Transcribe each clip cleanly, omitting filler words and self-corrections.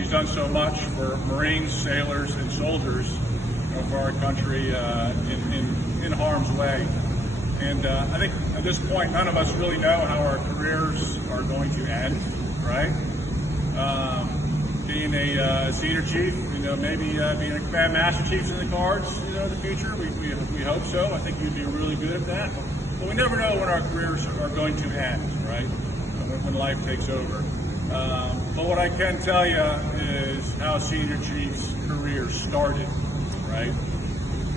He's done so much for Marines, sailors, and soldiers, for our country in harm's way. And I think at this point, none of us really know how our careers are going to end, right? Being a senior chief, maybe being a command master chief's in the cards, in the future. We hope so. I think you'd be really good at that. But we never know when our careers are going to end, right? When life takes over. But what I can tell you is how senior chief's career started, right?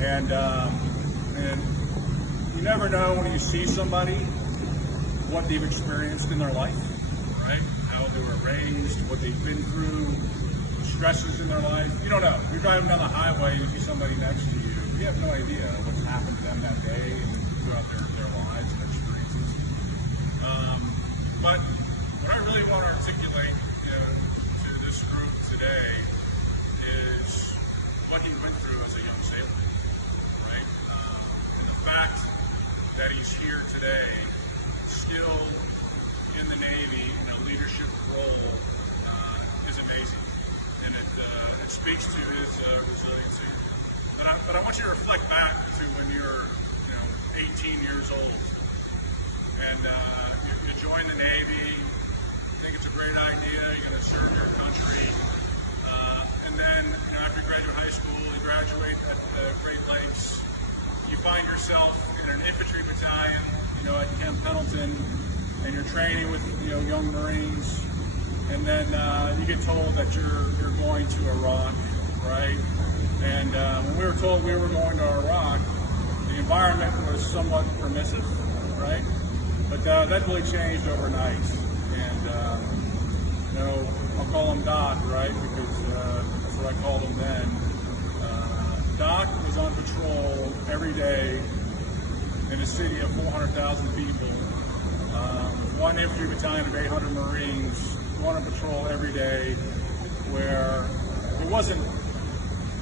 And you never know when you see somebody what they've experienced in their life, right? How they were raised, what they've been through, stresses in their life. You don't know. You're driving down the highway and you see somebody next to you. You have no idea what's happened to them that day and throughout their lives and experiences. But what I really want to articulate to this group today is what he went through as a young sailor, right? And the fact that he's here today, still in the Navy in a leadership role, is amazing, and it speaks to his resiliency. But I want you to reflect back to when you're 18 years old, and you join the Navy. Think it's a great idea. You're going to serve your country, and then after you graduate high school, you graduate at the Great Lakes. You find yourself in an infantry battalion, at Camp Pendleton, and you're training with young Marines, and then you get told that you're going to Iraq, right? And when we were told we were going to Iraq, the environment was somewhat permissive, right? But that really changed overnight. And I'll call him Doc, right? Because that's what I called him then. Doc was on patrol every day in a city of 400,000 people. With one infantry battalion of 800 Marines, going on patrol every day, where it wasn't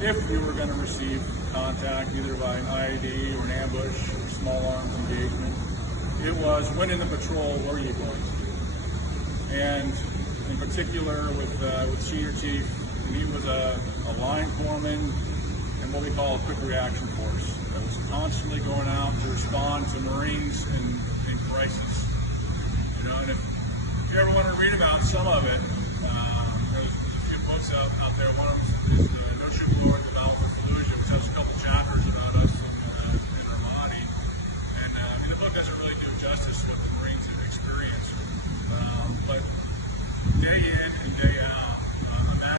if we were going to receive contact, either by an IED or an ambush or small arms engagement. It was, when in the patrol were you going to do? And in particular with Senior Chief, he was a line foreman in what we call a quick reaction force that was constantly going out to respond to Marines in crisis. And if you ever want to read about some of it, there's a few books out there. One of them is